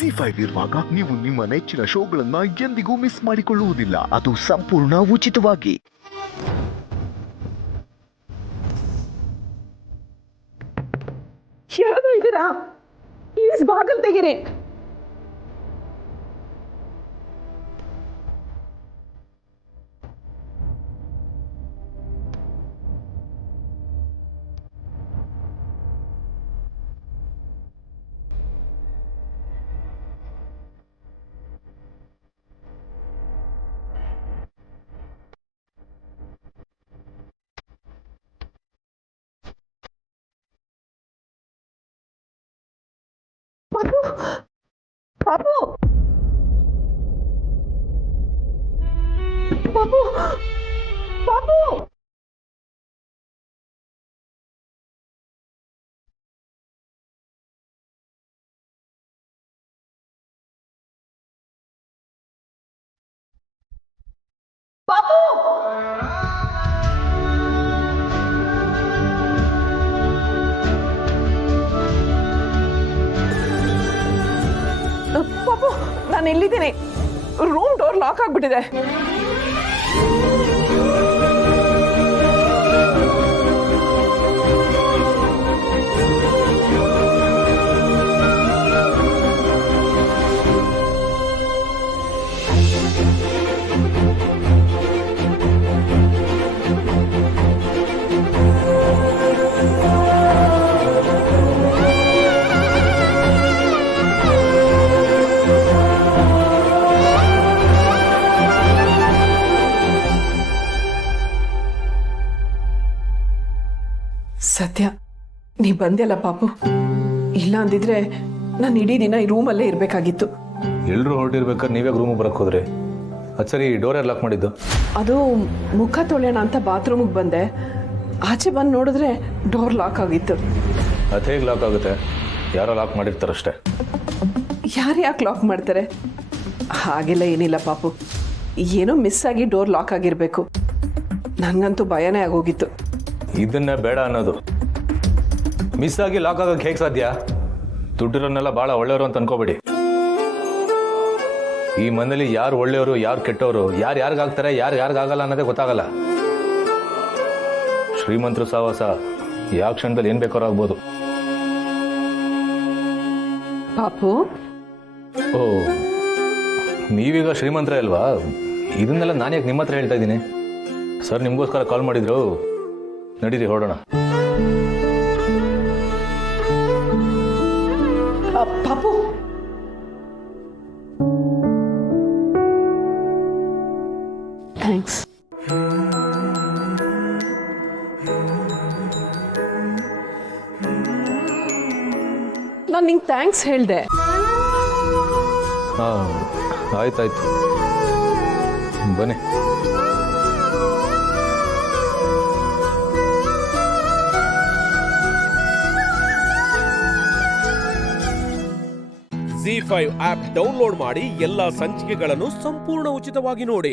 ಜಿ5 ಇರುವಾಗ ನೀವು ನಿಮ್ಮ ನೆಚ್ಚಿನ ಶೋಗಳನ್ನ ಎಂದಿಗೂ ಮಿಸ್ ಮಾಡಿಕೊಳ್ಳುವುದಿಲ್ಲ. ಅದು ಸಂಪೂರ್ಣ ಉಚಿತವಾಗಿ. ಯಾರು ಇದ್ದೀರಾ? ಪ್ಲೀಸ್ ಬಾಗಿಲು ತೆಗೀರಿ. ಪಾಪು ಪಾಪು ಪಾಪು ಪಾಪು ಪಾಪು ಪಾಪು ನಾನು ಎಲ್ಲಿದ್ದೀನಿ? ರೂಮ್ ಡೋರ್ ಲಾಕ್ ಆಗ್ಬಿಟ್ಟಿದೆ. ಸತ್ಯ, ನೀ ಬಂದ್ಯಲ್ಲ ಪಾಪು. ಇಲ್ಲ ಅಂದಿದ್ರೆ ನಾನು ಇಡೀ ದಿನ ಈ ರೂಮಲ್ಲೇ ಇರಬೇಕಾಗಿತ್ತು. ಎಲ್ಲರೂ ಹೊರಟಿರ್ಬೇಕಾದ್ರೆ ನೀವೇ ರೂಮಿಗೆ ಬರಕ್ಕೆ ಹೋದ್ರಿ? ಅದು ಸರಿ, ಡೋರ್ ಯಾರು ಲಾಕ್ ಮಾಡಿದ್ದು? ಅದು ಮುಖ ತೊಳೆಯೋಣ ಅಂತ ಬಾತ್ರೂಮಿಗೆ ಬಂದೆ. ಆಚೆ ಬಂದು ನೋಡಿದ್ರೆ ಡೋರ್ ಲಾಕ್ ಆಗಿತ್ತು. ಅದು ಹೇಗೆ ಲಾಕ್ ಆಗುತ್ತೆ? ಯಾರೋ ಲಾಕ್ ಮಾಡಿರ್ತಾರಷ್ಟೇ. ಯಾರು ಯಾಕೆ ಲಾಕ್ ಮಾಡ್ತಾರೆ? ಹಾಗೆಲ್ಲ ಏನಿಲ್ಲ ಪಾಪು, ಏನೋ ಮಿಸ್ ಆಗಿ ಡೋರ್ ಲಾಕ್ ಆಗಿರಬೇಕು. ನನಗಂತೂ ಭಯನೇ ಆಗೋಗಿತ್ತು. ಇದನ್ನ ಬೇಡ ಅನ್ನೋದು. ಮಿಸ್ ಆಗಿ ಲಾಕ್ ಆಗಕ್ಕೆ ಹೇಗೆ ಸಾಧ್ಯ? ದುಡ್ಡಿರೋನ್ನೆಲ್ಲ ಭಾಳ ಒಳ್ಳೆಯವರು ಅಂತ ಅನ್ಕೋಬೇಡಿ. ಈ ಮನೇಲಿ ಯಾರು ಒಳ್ಳೆಯವರು, ಯಾರು ಕೆಟ್ಟವರು, ಯಾರು ಯಾರಿಗಾಗ್ತಾರೆ, ಯಾರು ಯಾರಿಗಾಗಲ್ಲ ಅನ್ನೋದೇ ಗೊತ್ತಾಗಲ್ಲ. ಶ್ರೀಮಂತರು ಸಹವಾಸ ಯಾವ ಕ್ಷಣದಲ್ಲಿ ಏನು ಬೇಕಾದ್ರೂ ಆಗ್ಬೋದು. ಪಾಪು, ಓ, ನೀವೀಗ ಶ್ರೀಮಂತರ ಅಲ್ವಾ? ಇದನ್ನೆಲ್ಲ ನಾನು ಯಾಕೆ ನಿಮ್ಮ ಹತ್ರ ಹೇಳ್ತಾ ಇದ್ದೀನಿ? ಸರ್ ನಿಮಗೋಸ್ಕರ ಕಾಲ್ ಮಾಡಿದ್ರು. ನಡೀರಿ ಹೊರಡೋಣ. ಪಾಪು, ಥ್ಯಾಂಕ್ಸ್. ನಾನು ನಿಂಗೆ ಥ್ಯಾಂಕ್ಸ್ ಹೇಳಿದೆ. ಹಾಂ, ಆಯ್ತಾಯ್ತು, ಬನ್ನಿ. ಜಿ5 ಆಪ್ ಡೌನ್ಲೋಡ್ ಮಾಡಿ ಎಲ್ಲಾ ಸಂಚಿಕೆಗಳನ್ನು ಸಂಪೂರ್ಣ ಉಚಿತವಾಗಿ ನೋಡಿ.